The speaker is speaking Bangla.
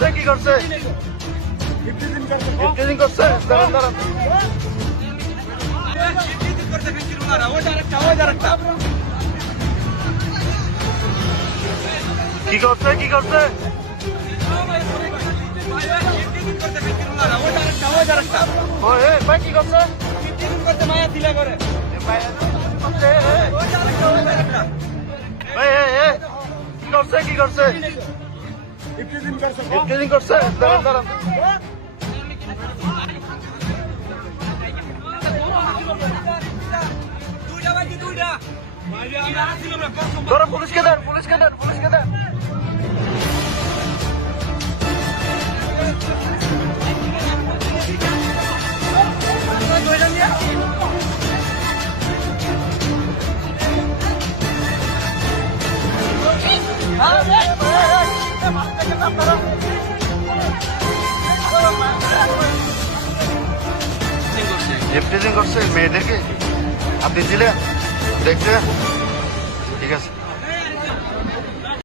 করছে কি করছে ইফটিজিং করছে দাঁড়ান দাঁড়ান কি করছে কি করছে ভাই কি করছে মায়া দিলা করে কি করছে কি করছে ইফটিজিং করছে দাঁড়ান দাঁড়ান ধরো পুলিশকে দেন পুলিশকে দেন পুলিশকে দেন ইফটিজিং করছে মেয়েদেরকে আপনি দিলেন দেখছেন ঠিক আছে